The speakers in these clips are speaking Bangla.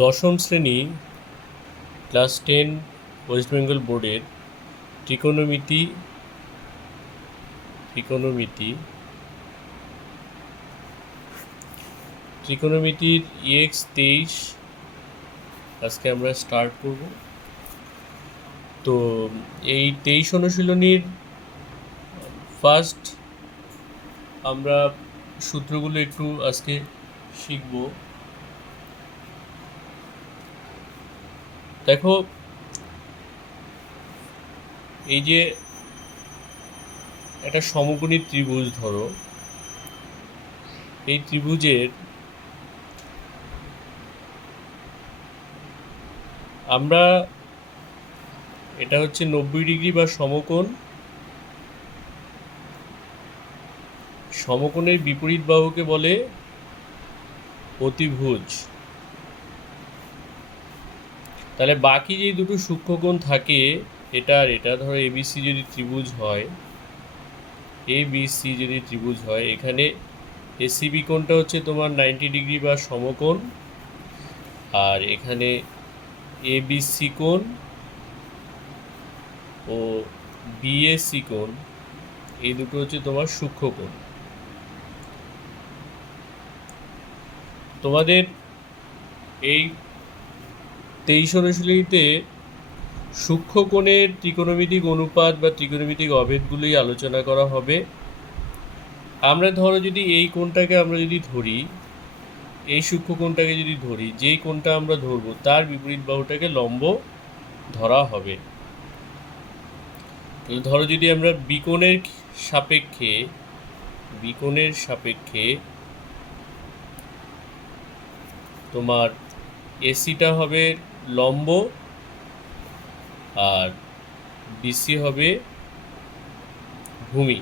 দশম শ্রেণি, ক্লাস টেন, ওয়েস্ট বেঙ্গল বোর্ডের ত্রিকোণমিতি ত্রিকোণমিতি, ত্রিকোণমিতির ইএক্স তেইশ, আজকে আমরা স্টার্ট করব। তো এই তেইশ অনুশীলনীর ফার্স্ট আমরা সূত্রগুলো একটু আজকে শিখব। দেখো, এই যে একটা সমকোণী ত্রিভুজ ধরো, এই ত্রিভুজের আমরা, এটা হচ্ছে নব্বই ডিগ্রি বা সমকোণ, সমকোণের বিপরীত বাহুকে বলে অতিভুজ। তাহলে বাকি যে দুটো সূক্ষ্মকোণ থাকে, এটা আর এটা, ধরো এবিসি যদি ত্রিভুজ হয় এ বিসি যদি ত্রিভুজ হয়, এখানে এসিবি কোণটা হচ্ছে তোমার নাইনটি ডিগ্রি বা সমকোণ, আর এখানে এ বিসি কোণ ও বিএসি কোণ, এই দুটো হচ্ছে তোমার সূক্ষ্মকোণ। তোমাদের এই তেইশ অনুশীলনীতে সূক্ষ্ম কোণের ত্রিকোণমিতিক অনুপাত বা ত্রিকোণমিতিক অভেদগুলোই আলোচনা করা হবে। আমরা ধরো যদি এই কোণটাকে আমরা যদি ধরি, এই সূক্ষ্ম কোণটাকে যদি ধরি যেই কোণটা আমরা ধরবো, তার বিপরীত বাহুটাকে লম্ব ধরা হবে। ধরো যদি আমরা বিকোণের সাপেক্ষে বিকোণের সাপেক্ষে তোমার এসিটা হবে লম্ব, আর বিসি হবে ভূমি।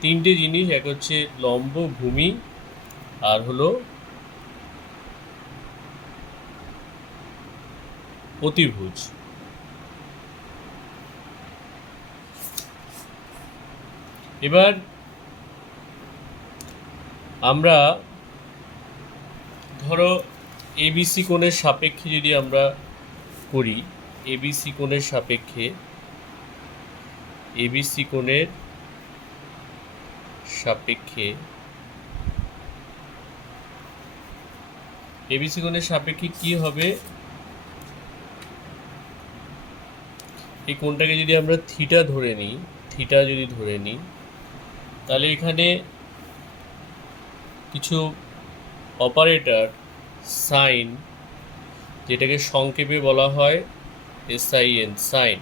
তিনটে জিনিস, এক হচ্ছে লম্ব ভূমি, আর হলো অতিভুজ। এবার আমরা ধরো এবিসি কোণের সাপেক্ষে যদি আমরা করি এবিসি কোণের সাপেক্ষে এবিসি কোণের সাপেক্ষে এবিসি কোণের সাপেক্ষে কি হবে? এই কোণটাকে যদি আমরা থিটা ধরে নিই, থিটা যদি ধরে নিই, তাহলে এখানে কিছু অপারেটর সাইন, যেটাকে সংক্ষেপে বলা হয় এসআইএন সাইন।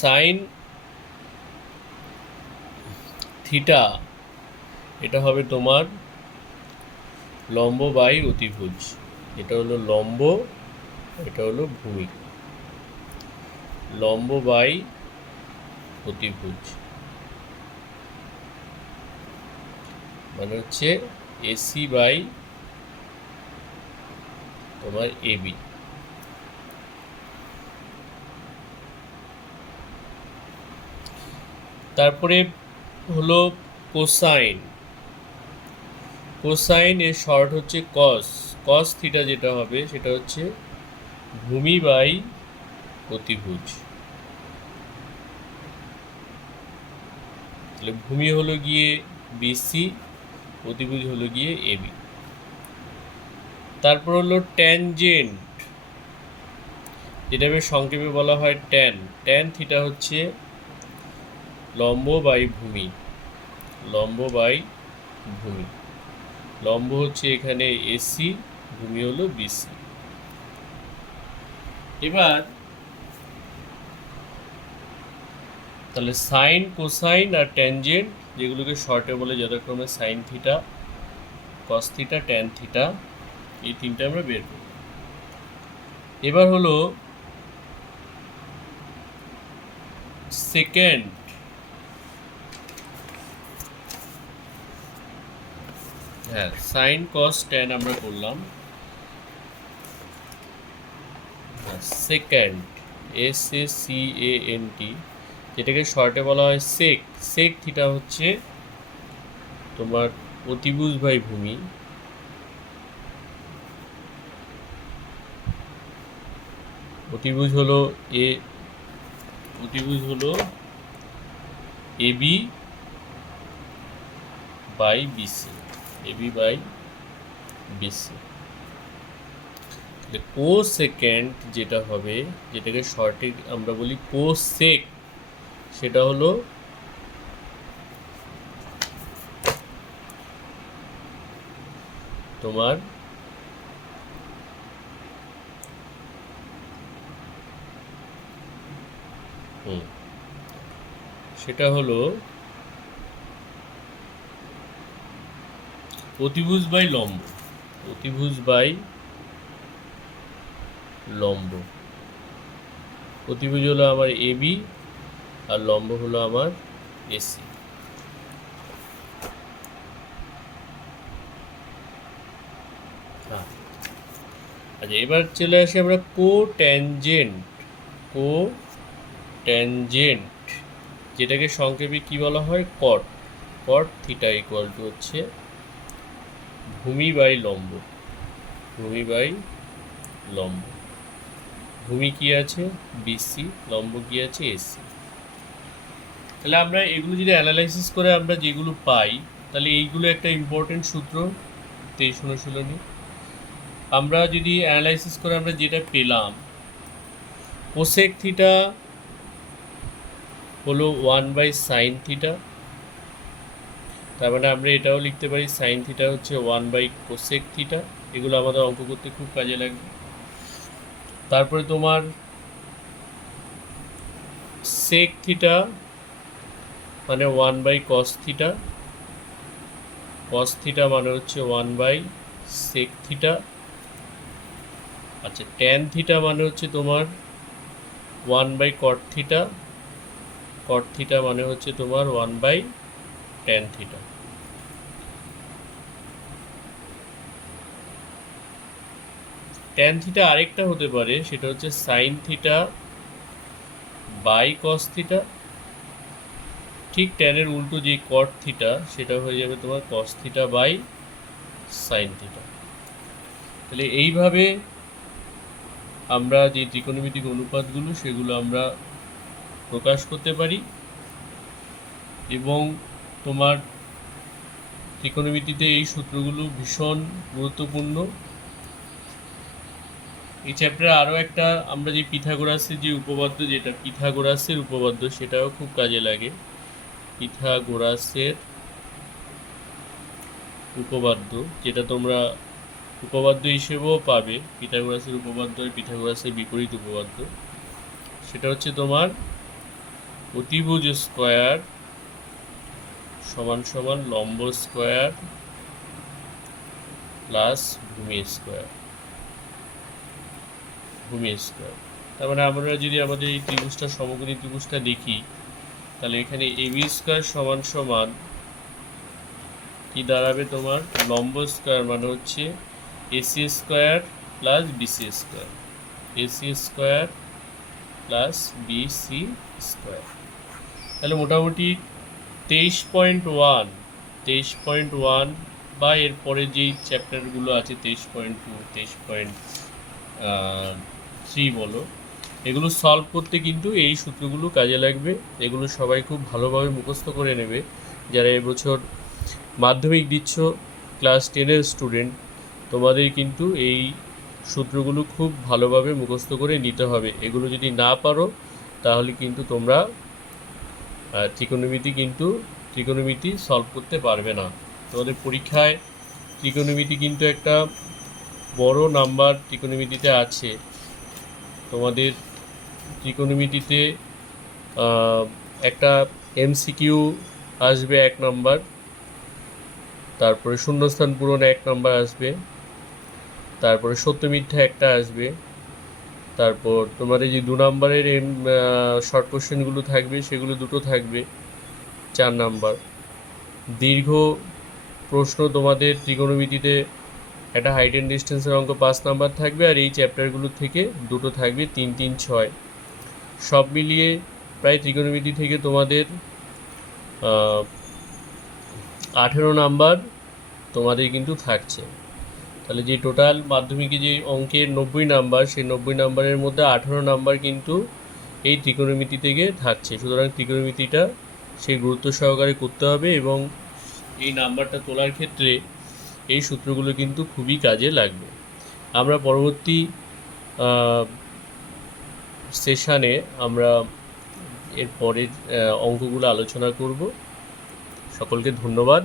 সাইন থিটা, এটা হবে তোমার লম্ব বাই অতিভুজ। এটা হলো লম্ব, এটা হলো ভূমি লম্ব বাই অতিভুজ। মানে হচ্ছে এসি বাই তোমার এবি তারপরে হলো কোসাইন। কোসাইন এর শর্ট হচ্ছে কস। কস থিটা যেটা হবে সেটা হচ্ছে ভূমি বাই অতিভুজ তাহলে ভূমি হলো গিয়ে বিসি অতিভুজ হলো গিয়ে এবি। তারপর হলো ট্যানজেন্ট যেটা সংক্ষেপে বলা হয় ট্যান ট্যান থিটা হচ্ছে লম্ব বাই ভূমি। লম্ব বাই ভূমি। লম্ব হচ্ছে এখানে এসি ভূমি হলো বিসি এবার তাহলে সাইন কোসাইন আর ট্যানজেন্ট যেগুলোকে শর্টে বলে যথাক্রমে sine theta cos theta tan theta এই তিনটা আমরা বের করব। এবার হলো সেকেন্ড হ্যাঁ সাইন কস ট্যান আমরা করলাম। Second S A C A N T যেটাকে শর্টে বলা হয় সেক সেক থিটা হচ্ছে তোমার অতিভুজ বাই ভূমি। অতিভুজ হলো এ, অতিভুজ হলো A B by BC A B by BC cosecant যেটা হবে, যেটাকে শর্টে আমরা বলি কো সেক সেটা হলো তোমার হুম, সেটা হলো অতিভুজ বাই লম্ব, অতিভুজ বাই লম্ব। অতিভুজ হলো আমার এবি আর লম্ব হলো আমার এসি। আচ্ছা এবার চলে আসি আমরা কো ট্যানজেন্ট কো ট্যানজেন্ট যেটাকে সংক্ষেপে কি বলা হয়? Cot cot theta equal to হচ্ছে ভূমি বাই লম্ব। ভূমি বাই লম্ব। ভূমি কি আছে? বিসি লম্ব কি আছে? এসি তাহলে আমরা এগুলো যদি অ্যানালাইসিস করে আমরা যেগুলো পাই, তাহলে এইগুলো একটা ইম্পর্টেন্ট সূত্র, তেইশ অনুশীলনী। আমরা যদি অ্যানালাইসিস করে আমরা যেটা পেলাম কোসেক থিটা হলো ওয়ান বাই সাইন থিটা তার মানে আমরা এটাও লিখতে পারি সাইন থিটা হচ্ছে ওয়ান বাই কোসেক থিটা এগুলো আমাদের অঙ্ক করতে খুব কাজে লাগবে। তারপরে তোমার সেক থিটা মানে one by cos theta cos theta মানে হচ্ছে ওয়ান বাই সেক থিটা আচ্ছা ট্যান থিটা মানে হচ্ছে তোমার one by cot theta cot theta মানে হচ্ছে তোমার one by tan theta tan theta আরেকটা হতে পারে, সেটা হচ্ছে sine theta by cos theta ঠিক ট্যানের উল্টো যে কট থিটা সেটা হয়ে যাবে তোমার cos theta by sine theta তাহলে এইভাবে আমরা যে ত্রিকোণমিতিক অনুপাতগুলো, সেগুলো আমরা প্রকাশ করতে পারি। এবং তোমার ত্রিকোণমিতিতে এই সূত্রগুলো ভীষণ গুরুত্বপূর্ণ। এই চ্যাপ্টারে আরও একটা, আমরা যে পিথাগোরাসের যে উপপাদ্য, যেটা পিথাগোরাসের উপপাদ্য, সেটাও খুব কাজে লাগে। পিথাগোরাসের উপপাদ্য, যেটা তোমরা উপপাদ্য হিসেবেও পাবে, পিথাগোরাসের উপপাদ্য পিথাগোরাসের বিপরীত উপপাদ্য। সেটা হচ্ছে তোমার অতিভুজ স্কোয়ার সমান সমান লম্ব স্কোয়ার প্লাস ভূমি স্কোয়ার। ভূমি স্কোয়ার। তার মানে আমরা যদি আমাদের এই ত্রিভুজটা, সমকোণী ত্রিভুজটা দেখি তাহলে এখানে এবি স্কোয়ার সমান সমান কি দাঁড়াবে তোমার? লম্ব স্কোয়ার মানে হচ্ছে AC square plus BC square AC square plus BC square তাহলে মোটামুটি তেইশ পয়েন্ট ওয়ান, তেইশ পয়েন্ট ওয়ান বা এরপরে যেই চ্যাপ্টারগুলো আছে তেইশ পয়েন্ট টু, তেইশ পয়েন্ট থ্রি বলো। এগুলো সলভ করতে কিন্তু এই সূত্রগুলো কাজে লাগবে। এগুলো সবাই খুব ভালোভাবে মুখস্থ করে নেবে। যারা এবছর মাধ্যমিক দিচ্ছ ক্লাস টেনের স্টুডেন্ট তোমাদের কিন্তু এই সূত্রগুলো খুব ভালোভাবে মুখস্থ করে নিতে হবে। এগুলো যদি না পারো, তাহলে কিন্তু তোমরা ত্রিকোণমিতি কিন্তু ত্রিকোণমিতি সলভ করতে পারবে না। তোমাদের পরীক্ষায় ত্রিকোণমিতি কিন্তু একটা বড় নাম্বার ত্রিকোণমিতিতে আছে। তোমাদের ত্রিকোণমিতিতে একটা এমসিকিউ আসবে এক নম্বর, তারপরে শূন্যস্থান পূরণ এক নম্বর আসবে, তারপরে সত্য মিথ্যা একটা আসবে, তারপর তোমার এই যে দু নম্বরের এম শর্ট কোশ্চেনগুলো থাকবে, সেগুলো দুটো থাকবে, চার নাম্বার। দীর্ঘ প্রশ্ন তোমাদের ত্রিকোণমিতিতে একটা হাইট অ্যান্ড ডিস্টেন্সের অঙ্ক পাঁচ নাম্বার থাকবে, আর এই চ্যাপ্টারগুলো থেকে দুটো থাকবে তিন তিন, ছয়। সব মিলিয়ে প্রায় ত্রিকোণমিতি থেকে তোমাদের আঠেরো নাম্বার তোমাদের কিন্তু থাকছে। তাহলে যে টোটাল মাধ্যমিকে যে অঙ্কের নব্বই নাম্বার, সেই নব্বই নাম্বারের মধ্যে আঠারো নাম্বার কিন্তু এই ত্রিকোণমিতি থেকে থাকছে। সুতরাং ত্রিকোণমিতিটা সেই গুরুত্ব সহকারে করতে হবে এবং এই নাম্বারটা তোলার ক্ষেত্রে এই সূত্রগুলো কিন্তু খুবই কাজে লাগবে। আমরা পরবর্তী সেশানে আমরা এর পরের অঙ্কগুলো আলোচনা করব। সকলকে ধন্যবাদ।